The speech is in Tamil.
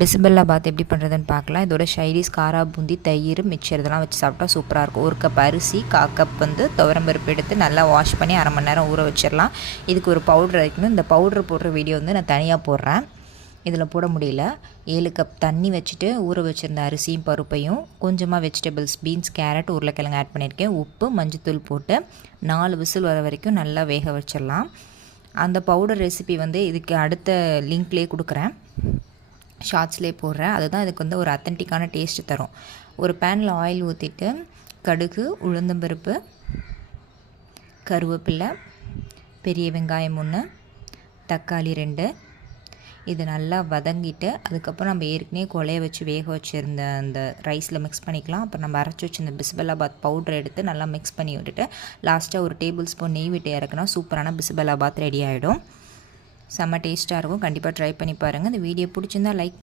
பிசிபெல்லா பாத் எப்படி பண்ணுறதுன்னு பார்க்கலாம். இதோட ஷைடிஸ் காரா பூந்தி, தயிர், மிக்சர் இதெல்லாம் வச்சு சாப்பிட்டா சூப்பராக இருக்கும். 1 கப் அரிசி, 1/4 கப் துவரம்பருப்பு எடுத்து நல்லா வாஷ் பண்ணி அரை மணி நேரம் ஊற வச்சிடலாம். இதுக்கு ஒரு பவுடர் அரைக்கணும். இந்த பவுடர் போடுற வீடியோ நான் தனியாக போடுறேன். இதில் போட முடியல. 7 கப் தண்ணி வச்சுட்டு ஊற வச்சுருந்த அரிசியும் பருப்பையும் கொஞ்சமாக வெஜிடபிள்ஸ் பீன்ஸ், கேரட், உருளைக்கிழங்கு ஆட் பண்ணியிருக்கேன். உப்பு, மஞ்சத்தூள் போட்டு 4 விசில் வர வரைக்கும் நல்லா வேக வச்சிடலாம். அந்த பவுடர் ரெசிபி இதுக்கு அடுத்த லிங்க்லேயே கொடுக்குறேன், ஷார்ட்ஸ்லேயே போடுறேன். அதுதான் இதுக்கு ஒரு அத்தன்டிக்கான டேஸ்ட்டு தரும். ஒரு பேனில் ஆயில் ஊற்றிட்டு கடுகு, உளுந்தம்பருப்பு, கருவேப்பிலை, பெரிய வெங்காயம் 1, தக்காளி 2 இது நல்லா வதங்கிட்டு அதுக்கப்புறம் நம்ம ஏற்கனவே கொலைய வச்சு வேக வச்சுருந்த அந்த ரைஸில் மிக்ஸ் பண்ணிக்கலாம். அப்புறம் நம்ம அரைச்சி வச்சுருந்த பிசிபெல்லாபாத் பவுடர் எடுத்து நல்லா மிக்ஸ் பண்ணி விட்டுட்டு லாஸ்ட்டாக ஒரு டேபிள் ஸ்பூன் நெய் விட்டு இறக்குனா சூப்பரான பிசிபெல்லாபாத் ரெடி ஆகிடும். செம்ம டேஸ்ட்டாக இருக்கும். கண்டிப்பாக ட்ரை பண்ணி பாருங்கள். இந்த வீடியோ பிடிச்சிருந்தா லைக்